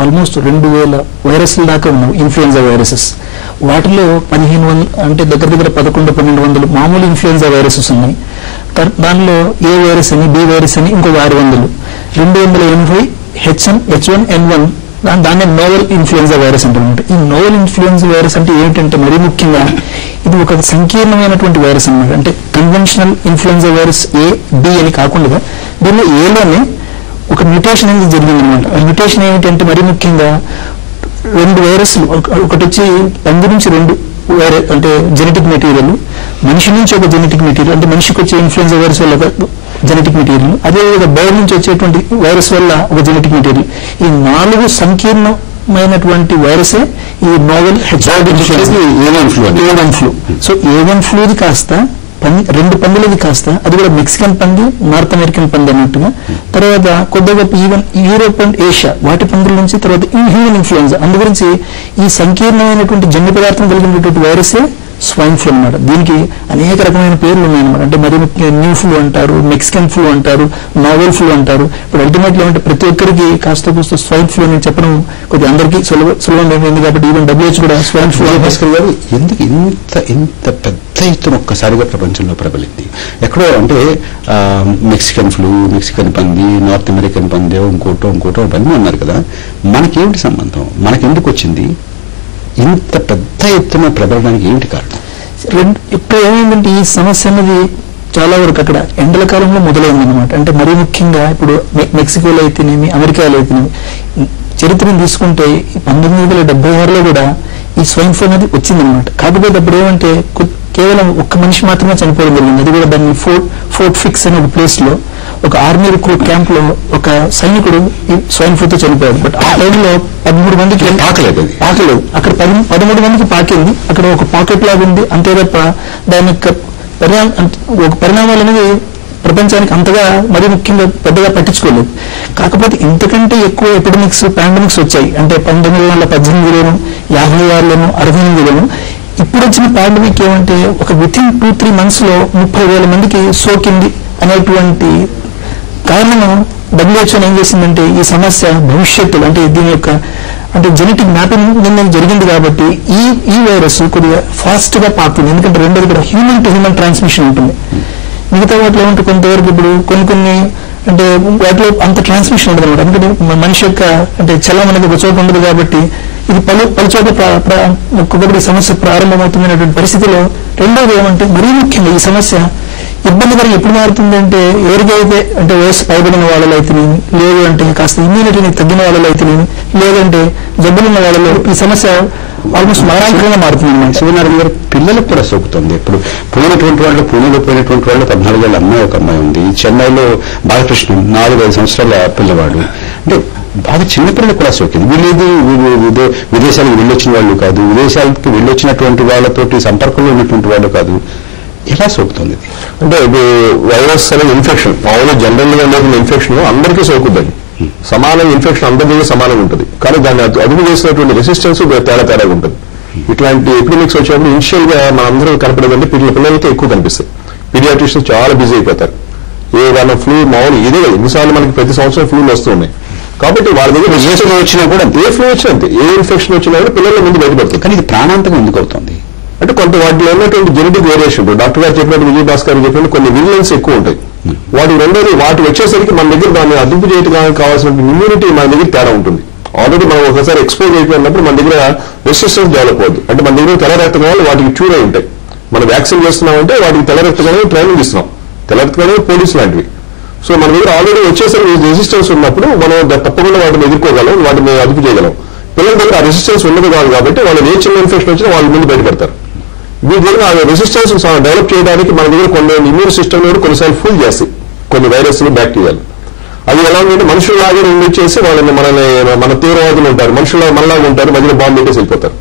Almost 2000 వైరస్ల దాకా ఉన్నాయి, influenza viruses. వాటిలో 1500 అంటే దగ్గర 1100-1200 మామూలు ఇన్ఫ్లుయెన్జా వైరసెస్ ఉన్నాయి. దానిలో ఏ వైరస్ అని, బి వైరస్ అని ఇంకో 600, 280 H1N1 దాన్ని నోవెల్ ఇన్ఫ్లుయెన్జా వైరస్ అంటారనమాట. ఈ నోవెల్ ఇన్ఫ్లుయెన్జా వైరస్ అంటే ఏంటంటే మరీ ముఖ్యంగా ఇది ఒక సంకీర్ణమైనటువంటి వైరస్ అన్నమాట. అంటే కన్వెన్షనల్ ఇన్ఫ్లుయెన్జా వైరస్ ఏ, బి అని కాకుండా దీనిలో ఏలోనే ఒక మ్యూటేషన్ అనేది జరిగిందనమాట. ఆ మ్యూటేషన్ ఏమిటంటే మరీ ముఖ్యంగా 2 వైరస్లు, ఒకటి వచ్చి పంది నుంచి 2 అంటే జెనెటిక్ మెటీరియల్, మనిషి నుంచి ఒక జెనెటిక్ మెటీరియల్, అంటే మనిషికి వచ్చే ఇన్ఫ్లుయెన్జా వైరస్ వల్ల ఒక జెనెటిక్ మెటీరియల్, అదేవిధంగా బర్డ్ నుంచి వచ్చేటువంటి వైరస్ వల్ల ఒక జెనెటిక్ మెటీరియల్. ఈ 4 సంకీర్ణమైనటువంటి వైరసే ఈ novel avian flu. So avian ఫ్లూది కాస్త 2 పందులది కాస్త అది కూడా మెక్సికన్ పంది, నార్త్ అమెరికన్ పంది అన్నట్టుగా, తర్వాత కొద్దిగా ఈవెన్ యూరోప్ అండ్ ఏషియా వాటి పందుల నుంచి తర్వాత హ్యూమన్ ఇన్ఫ్లుయెన్జా. అందు గురించి ఈ సంకీర్ణమైనటువంటి జన్యు పదార్థం కలిగినటువంటి వైరసే స్వైన్ ఫ్లూ అన్నమాట. దీనికి అనేక రకమైన పేర్లు ఉన్నాయన్నమాట. అంటే మరి ముఖ్యంగా న్యూ ఫ్లూ అంటారు, మెక్సికన్ ఫ్లూ అంటారు, నోవెల్ ఫ్లూ అంటారు. ఇప్పుడు అల్టిమేట్లీ అంటే ప్రతి ఒక్కరికి కాస్త కూస్త స్వైన్ ఫ్లూ అని చెప్పడం కొద్దిగా అందరికీ సులభంగా అయిపోయింది కాబట్టి ఈవెన్ WHO కూడా స్వైన్ ఫ్లూ. భాస్కర్ గారు, ఎందుకు ఇంత పెద్ద ఎత్తున ఒక్కసారిగా ప్రపంచంలో ప్రబలింది? ఎక్కడో అంటే మెక్సికన్ ఫ్లూ, మెక్సికన్ పంది, నార్త్ అమెరికన్ పంది, ఇంకోటో పంది అన్నారు కదా, మనకేమిటి సంబంధం? మనకెందుకు వచ్చింది? ఇంత పెద్ద ఎత్తున ప్రబలడానికి ఏమిటి కారణం? ఇప్పుడు ఏమైందంటే ఈ సమస్య అనేది చాలా వరకు అక్కడ ఎండల కాలంలో మొదలైందనమాట. అంటే మరీ ముఖ్యంగా ఇప్పుడు మెక్సికోలో అయితేనేమి, అమెరికాలో అయితేనేమి చరిత్రను తీసుకుంటే 1976లో కూడా ఈ స్వైన్ ఫ్లూ అనేది వచ్చిందనమాట. కాకపోతే అప్పుడు ఏమంటే కేవలం ఒక్క మనిషి మాత్రమే చనిపోవడం జరిగింది. అది కూడా దాన్ని ఫోర్ట్ ఫిక్స్ అనే ఒక ప్లేస్ లో ఒక ఆర్మీ రిక్రూట్ క్యాంప్ లో ఒక సైనికుడు ఈ స్వైన్ ఫ్లూతో చనిపోయాడు. బట్ ఆ టైంలో 13 మందికి పాకలేదు. అక్కడ 13 మందికి పాకింది. అక్కడ ఒక పాకెట్ లాగా ఉంది అంతే తప్ప దాని యొక్క పరిణామాలు అనేది ప్రపంచానికి అంతగా మరీ ముఖ్యంగా పెద్దగా పట్టించుకోలేదు. కాకపోతే ఇంతకంటే ఎక్కువ ఎపిడమిక్స్, పాండమిక్స్ వచ్చాయి. అంటే 1918లోను, 56లోను, 68లోను. ఇప్పుడు వచ్చిన పాండమిక్ ఏమంటే ఒక వితిన్ 2-3 months లో 30,000 మందికి సోకింది అనేటువంటి కారణం WHO ఏం చేసిందంటే ఈ సమస్య భవిష్యత్తులో అంటే దీని యొక్క అంటే జెనెటిక్ మ్యాపింగ్ నిన్న జరిగింది కాబట్టి ఈ వైరస్ కొద్దిగా ఫాస్ట్ గా పాకుతుంది. ఎందుకంటే రెండోది కూడా హ్యూమన్ టు హ్యూమన్ ట్రాన్స్మిషన్ ఉంటుంది. మిగతా వాటిలో ఏమంటే కొంతవరకు ఇప్పుడు కొన్ని అంటే వాటిలో అంత ట్రాన్స్మిషన్ ఉండదు అనమాట. ఎందుకంటే మనిషి యొక్క అంటే చలం అనేది ఒక చోట ఉండదు కాబట్టి ఇది పలు చోట ఒక్కొక్కటి సమస్య ప్రారంభమవుతుందనేటువంటి పరిస్థితిలో రెండోది ఏమంటే మరీ ముఖ్యంగా ఈ సమస్య ఇబ్బందికరంగా ఎప్పుడు మారుతుంది అంటే ఎవరికైతే అంటే వయసు పైబడిన వాళ్ళలో అయితేనేమి, లేదు అంటే కాస్త ఇమ్యూనిటీని తగ్గిన వాళ్ళలో అయితేనేమి, లేదంటే జబ్బులున్న వాళ్ళలో ఈ సమస్య ఆల్మోస్ట్ మారాంకంగా మారుతుంది అనమాట. శివనారాయణ గారు, పిల్లలకు కూడా సోకుతుంది. ఇప్పుడు పోయినటువంటి వాళ్ళు, పూణేలో పోయినటువంటి వాళ్ళు 14 ఏళ్ళ అమ్మాయి, ఒక అమ్మాయి ఉంది. చెన్నైలో బాలకృష్ణ 4-5 సంవత్సరాల పిల్లవాడు. అంటే బాగా చిన్నపిల్లలు కూడా సోకింది. వీళ్ళు విదేశాలకు వెళ్ళొచ్చిన వాళ్ళు కాదు, విదేశాలకు వెళ్ళొచ్చినటువంటి వాళ్ళతోటి సంపర్కంలో ఉన్నటువంటి వాళ్ళు కాదు. ఎలా సోకుతుంది? అంటే ఇప్పుడు వైరస్ అనేది ఇన్ఫెక్షన్, మామూలుగా జనరల్ గా ఉన్న ఇన్ఫెక్షన్ అందరికీ సోకుద్దండి. సమానం ఇన్ఫెక్షన్ అందరికీ సమానంగా ఉంటుంది. కానీ దాన్ని అదుపు చేసినటువంటి రెసిస్టెన్స్ తేడాగా ఉంటుంది. ఇట్లాంటి ఎపిడమిక్స్ వచ్చినప్పుడు ఇనిషియల్ గా మనందరూ కనపడేదంటే పిల్లలతో ఎక్కువ కనిపిస్తాయి. పీడియాట్రిషియన్స్ చాలా బిజీ అయిపోతారు. ఏదైనా ఫ్లూ మామూలు ఇదే ఎన్నిసార్లు మనకి ప్రతి సంవత్సరం ఫ్లూలు వస్తూ ఉన్నాయి. కాబట్టి వాళ్ళ దగ్గర ఏ ఫ్లూ వచ్చినా కూడా, ఏ ఫ్లూ వచ్చినా అంతే, ఏ ఇన్ఫెక్షన్ వచ్చినా కూడా పిల్లల ముందు బయటపడుతుంది. కానీ ఇది ప్రాణాంతకం ఎందుకు అవుతుంది అంటే కొంత వాటిలో ఉన్నటువంటి జెనెటిక్ వేరియేషన్, డాక్టర్ గారు చెప్పినట్టు, విజయ్ భాస్కర్ చెప్పినట్టు కొన్ని విజిలెన్స్ ఎక్కువ ఉంటాయి. వాటి వచ్చేసరికి మన దగ్గర దాన్ని అదుపు చేయడానికి కావాల్సిన ఇమ్యూనిటీ మన దగ్గర తేడా ఉంటుంది. ఆల్రెడీ మనం ఒకసారి ఎక్స్పోజ్ అయిపోయినప్పుడు మన దగ్గర రెసిస్టెన్స్ డెవలప్ అవుతుంది. అంటే మన దగ్గర తెల్ల రక్త కణాలు వాటికి ట్యూర్ అయి ఉంటాయి. మనం వ్యాక్సిన్ చేస్తున్నామంటే వాటికి తెల్ల రక్త కణాలు ట్రైనింగ్ ఇస్తున్నాం. తెల్ల రక్త కణాలు పోలీసు లాంటివి. సో మన దగ్గర ఆల్రెడీ వచ్చేసరికి రెసిస్టెన్స్ ఉన్నప్పుడు మనం తప్పకుండా వాటిని ఎదుర్కోగలం, వాటిని అదుపు చేయగలం. పిల్లల దగ్గర ఆ రెసిస్టెన్స్ ఉన్నది కాదు కాబట్టి వాళ్ళు ఏ చిన్న ఇన్ఫెక్షన్ వచ్చినా వాళ్ళ ముందు బయటపడతారు. మీ దగ్గర ఆ రెసిస్టెన్స్ డెవలప్ చేయడానికి మన దగ్గర కొన్ని ఇమ్యూన్ సిస్టమ్ కూడా కొన్నిసార్లు ఫుల్ చేస్తాయి కొన్ని వైరస్లు, బ్యాక్టీరియాలు. అది ఎలా ఉందంటే మనుషుల్లాగే నిర్మించేసి వాళ్ళని మన తీవ్రవాదులు ఉంటారు, మనుషుల మనలాగా ఉంటారు, మధ్యలో బాంబు పెట్టేసి వెళ్ళిపోతారు.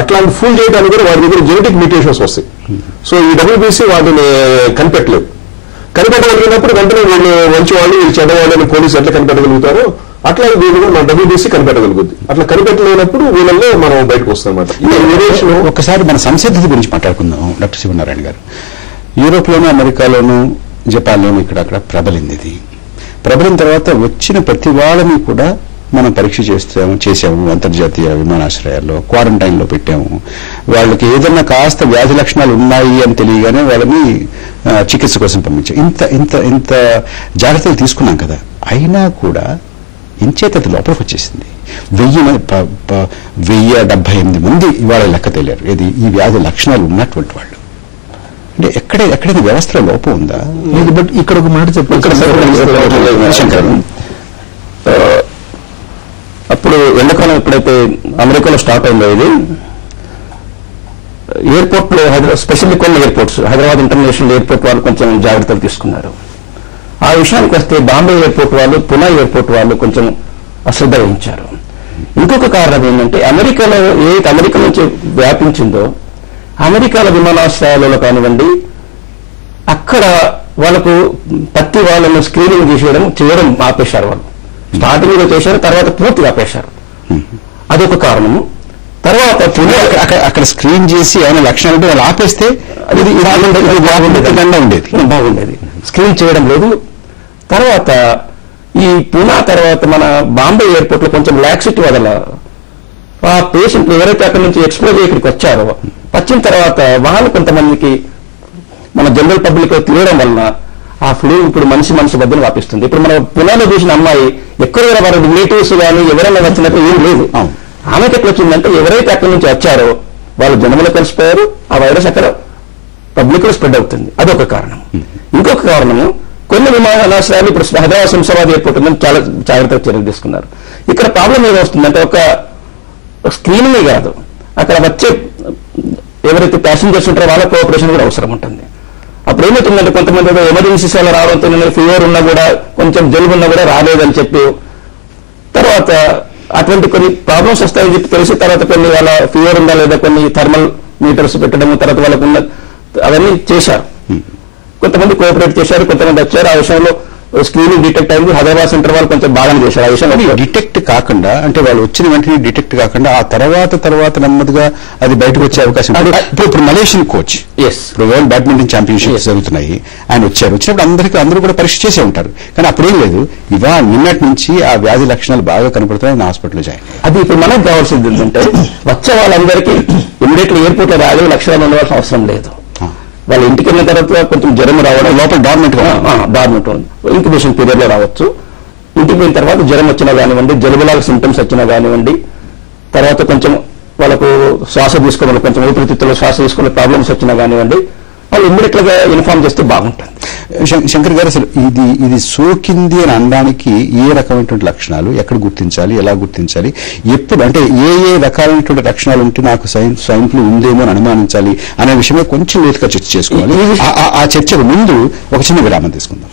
అట్లాంటి ఫుల్ చేయడానికి కూడా వాటి దగ్గర జెనెటిక్ మ్యూటేషన్స్ వస్తాయి. సో ఈ WBC వాటిని కనిపెట్టలేదు. కనిపెట్టగలిగినప్పుడు వెంటనే వీళ్ళు మంచి వాళ్ళు, వీళ్ళు చెడ్డవాళ్ళని పోలీసు ఎట్లా కనిపెట్టగలుగుతారో అట్లా వీళ్ళు కూడా మన WBC కనిపెట్టగలుగుతుంది. అట్లా కనిపెట్టలేనప్పుడు వీళ్ళల్లో మనం బయటకు వస్తాం అన్నమాట. ఈ వేరియేషన్. ఒకసారి మన సంసిద్ధత గురించి మాట్లాడుకుందాం డాక్టర్ శివనారాయణ గారు. యూరోప్లోను, అమెరికాలోను, జపాన్లోను ఇక్కడక్కడ ప్రబలింది. ఇది ప్రబలిన తర్వాత వచ్చిన ప్రతి వాళ్ళని కూడా మనం పరీక్ష చేసాము అంతర్జాతీయ విమానాశ్రయాల్లో, క్వారంటైన్లో పెట్టాము. వాళ్ళకి ఏదన్నా కాస్త వ్యాధి లక్షణాలు ఉన్నాయి అని తెలియగానే వాళ్ళని చికిత్స కోసం పంపించాం. ఇంత జాగ్రత్తలు తీసుకున్నాం కదా, అయినా కూడా ఇంచేత లోపలికి వచ్చేసింది. 1078 మంది ఇవాళ లెక్క తేలారు. ఇది ఈ వ్యాధి లక్షణాలు ఉన్నటువంటి వాళ్ళు. అంటే ఎక్కడైనా వ్యవస్థలో లోపం ఉందా? బట్ ఇక్కడ ఒక మాట చెప్పారు. అప్పుడు ఎండాకాలం ఎప్పుడైతే అమెరికాలో స్టార్ట్ అయిందో ఇది ఎయిర్పోర్ట్ లో, స్పెషల్లీ కొన్ని ఎయిర్పోర్ట్స్, హైదరాబాద్ ఇంటర్నేషనల్ ఎయిర్పోర్ట్ వాళ్ళు కొంచెం జాగ్రత్తలు తీసుకున్నారు. ఆ విషయానికి వస్తే బాంబే ఎయిర్పోర్ట్ వాళ్ళు, పునా ఎయిర్పోర్ట్ వాళ్ళు కొంచెం అశ్రద్ధ వహించారు. ఇంకొక కారణం ఏంటంటే అమెరికా నుంచి వ్యాపించిందో అమెరికాలో విమానాశ్రయాలలో కానివ్వండి, అక్కడ వాళ్ళకు ప్రతి వాళ్ళను స్క్రీనింగ్ చేయడం ఆపేశారు. వాళ్ళు స్టార్టింగ్ లో చేశారు, తర్వాత పూర్తిగా ఆపేశారు. అదొక కారణము. తర్వాత అక్కడ స్క్రీన్ చేసి ఏమైనా లక్షణాలు ఉంటే వాళ్ళు ఆపేస్తే ఇది బాగుండేది. స్క్రీన్ చేయడం లేదు. తర్వాత ఈ పునా తర్వాత మన బాంబే ఎయిర్పోర్ట్ లో కొంచెం లాక్సిటీ వదల ఆ పేషెంట్లు ఎవరైతే అక్కడి నుంచి ఎక్స్పోజ్ ఇక్కడికి వచ్చారో, వచ్చిన తర్వాత వాళ్ళు కొంతమందికి మన జనరల్ పబ్లిక్ తిరగడం వలన ఆ ఫ్లూ ఇప్పుడు మనిషి మధ్యలో వ్యాపిస్తుంది. ఇప్పుడు మన పునాలో చూసిన అమ్మాయి ఎక్కడైనా వారి రిలేటివ్స్ కానీ ఎవరైనా వచ్చినట్టు ఏం లేదు. ఆమెకి ఎట్లా వచ్చిందంటే ఎవరైతే అక్కడి నుంచి వచ్చారో వాళ్ళు జనంలో కలిసిపోయారు, ఆ వైరస్ అక్కడ పబ్లిక్ లో స్ప్రెడ్ అవుతుంది. అదొక కారణం. ఇంకొక కారణము, కొన్ని విమానాశ్రయాలు ఇప్పుడు హైదరాబాద్ శంషాబాద్ ఎయిర్పోర్ట్ ఉందని చాలా జాగ్రత్తగా చర్యలు తీసుకున్నారు. ఇక్కడ ప్రాబ్లం ఏదో వస్తుందంటే ఒక స్క్రీనింగే కాదు, అక్కడ వచ్చే ఎవరైతే ప్యాసింజర్స్ ఉంటారో వాళ్ళ కోఆపరేషన్ కూడా అవసరం ఉంటుంది. అప్పుడు ఏమవుతుందంటే కొంతమంది ఎమర్జెన్సీస్ వల్ల రావడంతో ఫీవర్ ఉన్నా కూడా, కొంచెం జలుబు ఉన్నా కూడా రాలేదని చెప్పి తర్వాత అటువంటి కొన్ని ప్రాబ్లమ్స్ వస్తాయని చెప్పి తెలిసి తర్వాత కొన్ని వాళ్ళ ఫీవర్ ఉందా లేదా కొన్ని థర్మల్ మీటర్స్ పెట్టడము, తర్వాత వాళ్ళకు అవన్నీ చేశారు. కొంతమంది కోఆపరేట్ చేశారు, కొంతమంది వచ్చారు. ఆ విషయంలో స్క్రీనింగ్ డిటెక్ట్ అయింది. హైదరాబాద్ సెంటర్ వాళ్ళు కొంచెం బాగానే చేశారు. ఆ విషయంలో డిటెక్ట్ కాకుండా, అంటే వాళ్ళు వచ్చిన వెంటనే డిటెక్ట్ కాకుండా ఆ తర్వాత నెమ్మదిగా అది బయటకు వచ్చే అవకాశం. ఇప్పుడు మలేషియన్ కోచ్, ఇప్పుడు వరల్డ్ బ్యాడ్మింటన్ ఛాంపియన్షిప్స్ జరుగుతున్నాయి, ఆయన వచ్చినప్పుడు అందరూ కూడా పరీక్ష చేసే ఉంటారు. కానీ అప్పుడేం లేదు, ఇవాళ నిన్నటి నుంచి ఆ వ్యాధి లక్షణాలు బాగా కనపడుతున్నాయి, నా హాస్పిటల్లో జాయిన్. అది ఇప్పుడు మనకు కావాల్సింది ఏంటంటే వచ్చే వాళ్ళందరికీ ఇమ్మీడియట్లీ ఎయిర్పోర్ట్ లో రాలేదు, లక్షణాలు ఉండవలసిన అవసరం లేదు. వాళ్ళ ఇంటికి వెళ్ళిన తర్వాత కొంచెం జ్వరం రావడం, లోపల డార్మెంట్ ఇంక్యుబేషన్ పీరియడ్ లో రావచ్చు. ఇంటికి వెళ్ళిన తర్వాత జ్వరం వచ్చినా కానివ్వండి, జలుబులాగా సింటమ్స్ వచ్చినా కానివ్వండి, తర్వాత కొంచెం వాళ్ళకు శ్వాస తీసుకోవడం, కొంచెం ఊపిరితిత్తుల్లో శ్వాస తీసుకునే ప్రాబ్లమ్స్ వచ్చినా కానివ్వండి, వాళ్ళు ఇమ్మీడియట్ గా ఇన్ఫార్మ్ చేస్తే బాగుంటుంది. శంకర్ గారు, అసలు ఇది సోకింది అని అనడానికి ఏ రకమైనటువంటి లక్షణాలు, ఎక్కడ గుర్తించాలి, ఎలా గుర్తించాలి, ఎప్పుడు, అంటే ఏ రకాలైనటువంటి లక్షణాలు ఉంటే నాకు స్వైన్ ఫ్లూ ఉందేమో అని అనుమానించాలి అనే విషయమే కొంచెం లేట్గా చర్చ చేసుకోవాలి. ఆ చర్చకు ముందు ఒక చిన్న విరామం తీసుకుందాం.